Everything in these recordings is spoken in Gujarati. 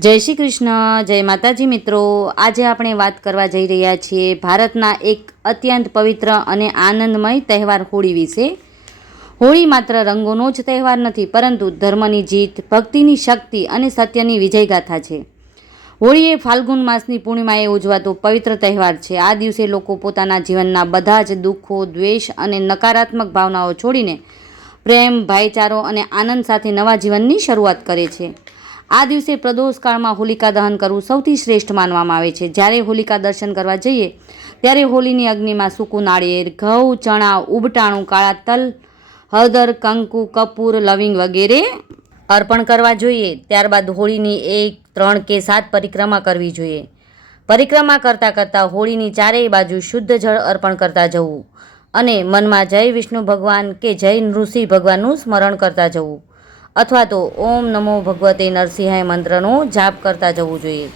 જય શ્રી કૃષ્ણ, જય માતાજી મિત્રો। આજે આપણે વાત કરવા જઈ રહ્યા છીએ ભારતના એક અત્યંત પવિત્ર અને આનંદમય તહેવાર હોળી વિશે। હોળી માત્ર રંગોનો જ તહેવાર નથી, પરંતુ ધર્મની જીત, ભક્તિની શક્તિ અને સત્યની વિજયગાથા છે। હોળી એ ફાલ્ગુન માસની પૂર્ણિમાએ ઉજવાતો પવિત્ર તહેવાર છે। આ દિવસે લોકો પોતાના જીવનના બધા જ દુઃખો, દ્વેષ અને નકારાત્મક ભાવનાઓ છોડીને પ્રેમ, ભાઈચારો અને આનંદ સાથે નવા જીવનની શરૂઆત કરે છે। આ દિવસે પ્રદોષકાળમાં હોલિકા દહન કરવું સૌથી શ્રેષ્ઠ માનવામાં આવે છે। જ્યારે હોલિકા દર્શન કરવા જઈએ ત્યારે હોળીની અગ્નિમાં સૂકું નાળિયેર, ઘઉં, ચણા, ઉબટાણું, કાળા તલ, હળદર, કંકુ, કપૂર, લવિંગ વગેરે અર્પણ કરવા જોઈએ। ત્યારબાદ હોળીની 1, 3 કે 7 પરિક્રમા કરવી જોઈએ। પરિક્રમા કરતાં કરતાં હોળીની ચારેય બાજુ શુદ્ધ જળ અર્પણ કરતા જવું અને મનમાં જય વિષ્ણુ ભગવાન કે જય નૃસિંહ ભગવાનનું સ્મરણ કરતા જવું, અથવા તો ઓમ નમો ભગવતે નરસિંહાય મંત્રનો જાપ કરતા જવું જોઈએ।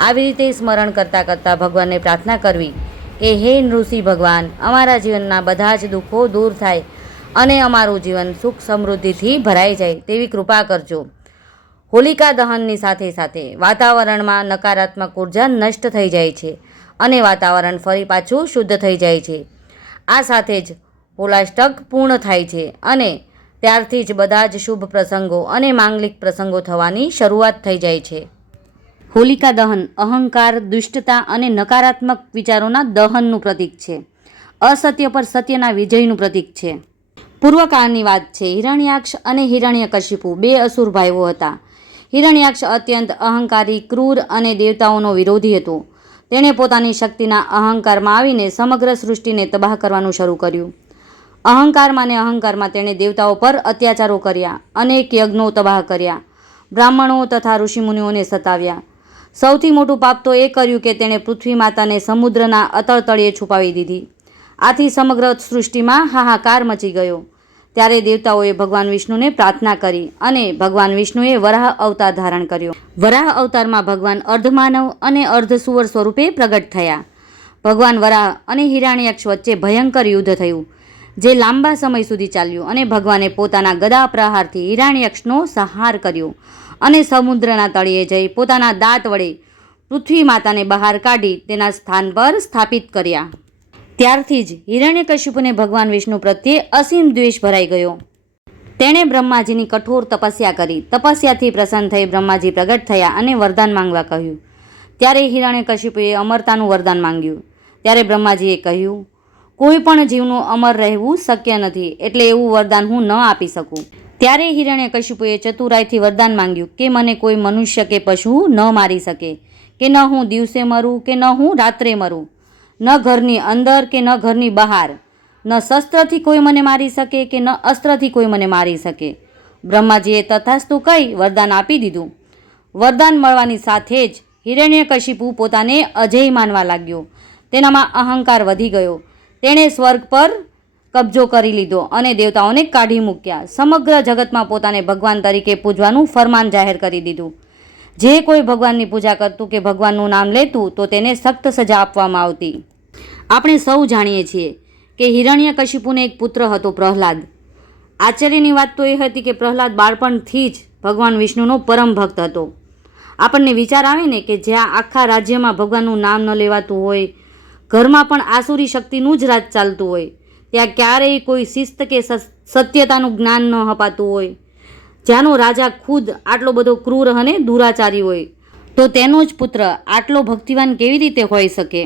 આવી રીતે સ્મરણ કરતાં કરતાં ભગવાનને પ્રાર્થના કરવી કે હે નૃસિંહ ભગવાન, અમારા જીવનના બધા જ દુઃખો દૂર થાય અને અમારું જીવન સુખ સમૃદ્ધિથી ભરાઈ જાય તેવી કૃપા કરજો। હોલિકા દહનની સાથે સાથે વાતાવરણમાં નકારાત્મક ઉર્જા નષ્ટ થઈ જાય છે અને વાતાવરણ ફરી પાછું શુદ્ધ થઈ જાય છે। આ સાથે જ હોલાષ્ટક પૂર્ણ થાય છે અને ત્યારથી જ બધા જ શુભ પ્રસંગો અને માંગલિક પ્રસંગો થવાની શરૂઆત થઈ જાય છે। હોલિકા દહન અહંકાર, દુષ્ટતા અને નકારાત્મક વિચારોના દહનનું પ્રતીક છે। અસત્ય પર સત્યના વિજયનું પ્રતીક છે। પૂર્વકાળની વાત છે। હિરણ્યાક્ષ અને હિરણ્યકશિપુ બે અસુર ભાઈઓ હતા। હિરણ્યાક્ષ અત્યંત અહંકારી, ક્રૂર અને દેવતાઓનો વિરોધી હતો। તેણે પોતાની શક્તિના અહંકારમાં આવીને સમગ્ર સૃષ્ટિને તબાહ કરવાનું શરૂ કર્યું। અહંકારમાં ને અહંકારમાં તેણે દેવતાઓ પર અત્યાચારો કર્યા, અનેક યજ્ઞો તબાહ કર્યા, બ્રાહ્મણો તથા ઋષિમુનિઓને સતાવ્યા। સૌથી મોટું પાપ તો એ કર્યું કે તેણે પૃથ્વી માતાને સમુદ્રના અતળ તળિયે છુપાવી દીધી। આથી સમગ્ર સૃષ્ટિમાં હાહાકાર મચી ગયો। ત્યારે દેવતાઓએ ભગવાન વિષ્ણુને પ્રાર્થના કરી અને ભગવાન વિષ્ણુએ વરાહ અવતાર ધારણ કર્યો। વરાહ અવતારમાં ભગવાન અર્ધમાનવ અને અર્ધસુવર સ્વરૂપે પ્રગટ થયા। ભગવાન વરાહ અને હિરણ્યાક્ષ વચ્ચે ભયંકર યુદ્ધ થયું, જે લાંબા સમય સુધી ચાલ્યું અને ભગવાને પોતાના ગદા પ્રહારથી હિરણ્યાક્ષનો સંહાર કર્યો અને સમુદ્રના તળિયે જઈ પોતાના દાંત વડે પૃથ્વી માતાને બહાર કાઢી તેના સ્થાન પર સ્થાપિત કર્યા। ત્યારથી જ હિરણ્યકશિપુને ભગવાન વિષ્ણુ પ્રત્યે અસીમ દ્વેષ ભરાઈ ગયો। તેણે બ્રહ્માજીની કઠોર તપસ્યા કરી। તપસ્યાથી પ્રસન્ન થઈ બ્રહ્માજી પ્રગટ થયા અને વરદાન માંગવા કહ્યું। ત્યારે હિરણ્યકશિપુએ અમરતાનું વરદાન માંગ્યું। ત્યારે બ્રહ્માજીએ કહ્યું, કોઈ પણ જીવનું અમર રહેવું શક્ય નથી, એટલે એવું વરદાન હું ન આપી શકું। ત્યારે હિરણ્યકશિપુએ ચતુરાઈથી વરદાન માંગ્યું કે મને કોઈ મનુષ્ય કે પશુ ન મારી શકે, કે ન હું દિવસે મરું કે ન હું રાત્રે મરું, ન ઘરની અંદર કે ન ઘરની બહાર, ન શસ્ત્રથી કોઈ મને મારી શકે કે ન અસ્ત્રથી કોઈ મને મારી શકે। બ્રહ્માજીએ તથાસ્તુ કહી વરદાન આપી દીધું। વરદાન મળવાની સાથે જ હિરણ્યકશિપુ પોતાને અજેય માનવા લાગ્યો। તેનામાં અહંકાર વધી ગયો। તેણે સ્વર્ગ પર કબજો કરી લીધો અને દેવતાઓને કાઢી મૂક્યા। સમગ્ર જગતમાં પોતાને ભગવાન તરીકે પૂજવાનું ફરમાન જાહેર કરી દીધું। જે કોઈ ભગવાનની પૂજા કરતું કે ભગવાનનું નામ લેતું તો તેને સખ્ત સજા આપવામાં આવતી। આપણે સૌ જાણીએ છીએ કે હિરણ્યકશિપુને એક પુત્ર હતો, પ્રહલાદ। આશ્ચર્યની વાત તો એ હતી કે પ્રહલાદ બાળપણથી જ ભગવાન વિષ્ણુનો પરમ ભક્ત હતો। આપણને વિચાર આવે ને કે જ્યાં આખા રાજ્યમાં ભગવાનનું નામ ન લેવાતું હોય, ઘરમાં પણ આસુરી શક્તિનું જ રાજ ચાલતું હોય, ત્યાં ક્યારેય કોઈ શિસ્ત કે સત્યતાનું જ્ઞાન ન અપાતું હોય, જ્યાંનો રાજા ખુદ આટલો બધો ક્રૂર અને દુરાચારી હોય, તો તેનો જ પુત્ર આટલો ભક્તિવાન કેવી રીતે હોઈ શકે?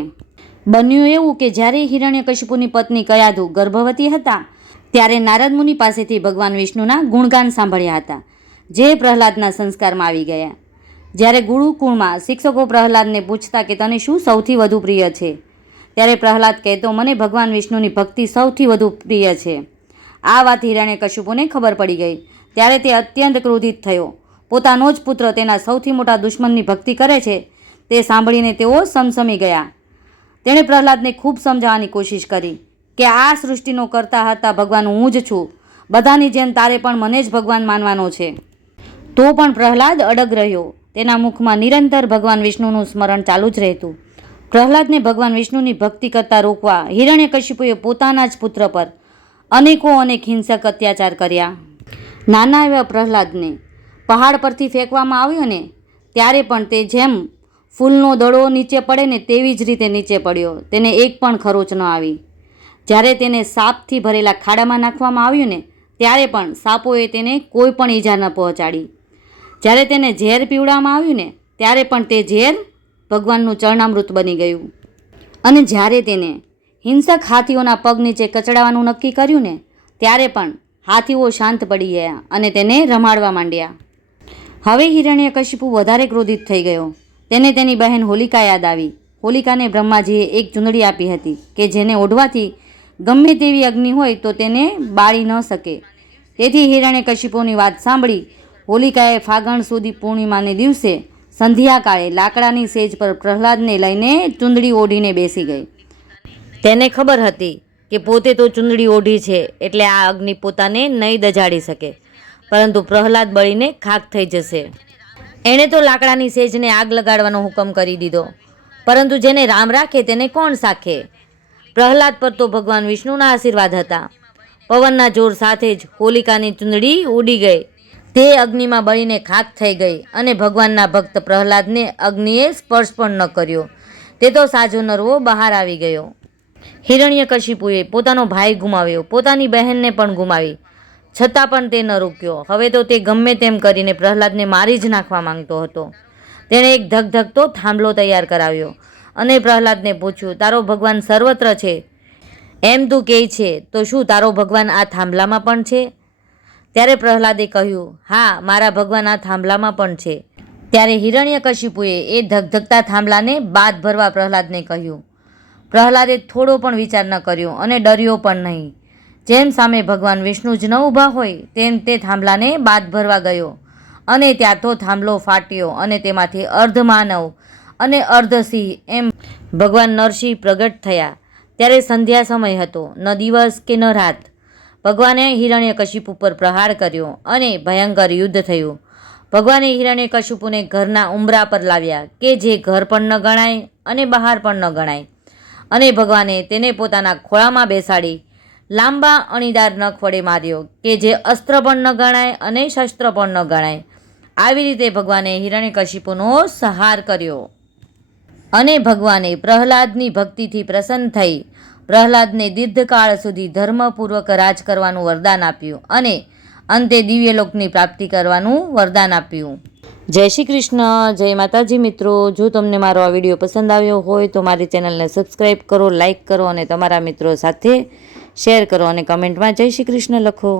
બન્યું એવું કે જ્યારે હિરણ્યકશિપુની પત્ની કયાધુ ગર્ભવતી હતા, ત્યારે નારદ મુનિ પાસેથી ભગવાન વિષ્ણુના ગુણગાન સાંભળ્યા હતા, જે પ્રહલાદના સંસ્કારમાં આવી ગયા। જ્યારે ગુરુકુળમાં શિક્ષકો પ્રહલાદને પૂછતા કે તને શું સૌથી વધુ પ્રિય છે, ત્યારે પ્રહલાદ કહેતો, મને ભગવાન વિષ્ણુની ભક્તિ સૌથી વધુ પ્રિય છે। આ વાત હિરણ્યકશિપુને ખબર પડી ગઈ। ત્યારે તે અત્યંત ક્રોધિત થયો। પોતાનો જ પુત્ર તેના સૌથી મોટા દુશ્મનની ભક્તિ કરે છે તે સાંભળીને તેઓ સમસમી ગયા। તેણે પ્રહલાદને ખૂબ સમજાવવાની કોશિશ કરી કે આ સૃષ્ટિનો કરતા હરતા ભગવાન હું જ છું, બધાની જેમ તારે પણ મને જ ભગવાન માનવાનો છે। તો પણ પ્રહલાદ અડગ રહ્યો। તેના મુખમાં નિરંતર ભગવાન વિષ્ણુનું સ્મરણ ચાલુ જ રહેતું। પ્રહલાદને ભગવાન વિષ્ણુની ભક્તિ કરતા રોકવા હિરણ્યકશિપુએ પોતાના જ પુત્ર પર અનેક હિંસક અત્યાચાર કર્યા। નાના એવા પ્રહલાદને પહાડ પરથી ફેંકવામાં આવ્યો ને ત્યારે પણ તે જેમ ફૂલનો દડો નીચે પડે ને તેવી જ રીતે નીચે પડ્યો. તેને એક પણ ખરોચ ન આવી. જ્યારે તેને સાપથી ભરેલા ખાડામાં નાખવામાં આવ્યું ને ત્યારે પણ સાપોએ તેને કોઈ પણ ઈજા ન પહોંચાડી. જ્યારે તેને ઝેર પીવડાવવામાં આવ્યું ને ત્યારે પણ તે ઝેર ભગવાનનું ચરણામૃત બની ગયું. અને જ્યારે તેને હિંસક હાથીઓના પગ નીચે કચડાવવાનું નક્કી કર્યું ને ત્યારે પણ હાથીઓ શાંત પડી ગયા અને તેને રમાડવા માંડ્યા. હવે હિરણ્યકશિપુ વધારે ક્રોધિત થઈ ગયો. તેને તેની બહેન હોલિકા યાદ આવી. હોલિકાને બ્રહ્માજીએ એક ચૂંદડી આપી હતી કે જેને ઓઢવાથી ગમે તેવી અગ્નિ હોય તો તેને બાળી ન શકે. તેથી હિરણ્યકશિપુની વાત સાંભળી હોલિકાએ ફાગણ સુદી પૂર્ણિમાને દિવસે સંધ્યાકાળે લાકડાની સેજ પર પ્રહલાદને લઈને ચૂંદડી ઓઢીને બેસી ગઈ. તેને ખબર હતી કે પોતે તો ચૂંદડી ઓઢી છે એટલે આ અગ્નિ પોતાને નહીં દજાડી શકે, પરંતુ પ્રહલાદ બળીને ખાખ થઈ જશે. એણે તો લાકડાની સેજને આગ લગાડવાનો હુકમ કરી દીધો, પરંતુ જેને રામ રાખે તેને કોણ સાખે? પ્રહલાદ પર તો ભગવાન વિષ્ણુના આશીર્વાદ હતા. પવનના જોર સાથે જ હોલિકાની ચૂંદડી ઉડી ગઈ. તે અગ્નિમાં બળીને ખાખ થઈ ગઈ અને ભગવાનના ભક્ત પ્રહલાદને અગ્નિએ સ્પર્શ પણ ન કર્યો. તે તો સાજો નરવો બહાર આવી ગયો. હિરણ્યકશિપુએ પોતાનો ભાઈ ગુમાવ્યો, પોતાની બહેનને પણ ગુમાવી, છતાં પણ તે ન રૂક્યો. હવે તો તે ગમે તેમ કરીને પ્રહલાદને મારી જ નાખવા માંગતો હતો. તેણે એક ધગધગતો થાંભલો તૈયાર કરાવ્યો અને પ્રહલાદને પૂછ્યું, તારો ભગવાન સર્વત્ર છે એમ તું કહે છે, તો શું તારો ભગવાન આ થાંભલામાં પણ છે? ત્યારે પ્રહલાદે કહ્યું, હા, મારા ભગવાન આ થાંભલામાં પણ છે. ત્યારે હિરણ્યકશિપુએ એ ધગધગતા થાંભલાને બાદ ભરવા પ્રહલાદને કહ્યું. પ્રહલાદે થોડો પણ વિચાર ન કર્યો અને ડર્યો પણ નહીં. જેમ સામે ભગવાન વિષ્ણુ જ ન ઊભા હોય તેમ તે થાંભલાને બાદ ભરવા ગયો અને ત્યાં તો થાંભલો ફાટ્યો અને તેમાંથી અર્ધમાનવ અને અર્ધસિંહ એમ ભગવાન નરસિંહ પ્રગટ થયા. ત્યારે સંધ્યા સમય હતો, ન દિવસ કે ન રાત. ભગવાને હિરણ્યકશિપુ પર પ્રહાર કર્યો અને ભયંકર યુદ્ધ થયું. ભગવાને હિરણ્યકશિપુને ઘરના ઉંબરા પર લાવ્યા કે જે ઘર પણ ન ગણાય અને બહાર પણ ન ગણાય. અને ભગવાને તેને પોતાના ખોળામાં બેસાડી લાંબા અણીદાર નખ વડે માર્યો કે જે અસ્ત્ર પણ ન ગણાય અને શસ્ત્ર પણ ન ગણાય. આવી રીતે ભગવાને હિરણ્યકશિપુનો સંહાર કર્યો. અને ભગવાને પ્રહલાદની ભક્તિથી પ્રસન્ન થઈ પ્રહલાદને દીર્ઘકાળ સુધી ધર્મપૂર્વક રાજ કરવાનું વરદાન આપ્યું અને અંતે દિવ્યલોકની પ્રાપ્તિ કરવાનું વરદાન આપ્યું. જય શ્રી કૃષ્ણ, જય માતાજી મિત્રો. જો તમને મારો આ વિડીયો પસંદ આવ્યો હોય તો મારી ચેનલને સબસ્ક્રાઈબ કરો, લાઈક કરો અને તમારા મિત્રો સાથે શેર કરો અને કમેન્ટમાં જય શ્રી કૃષ્ણ લખો.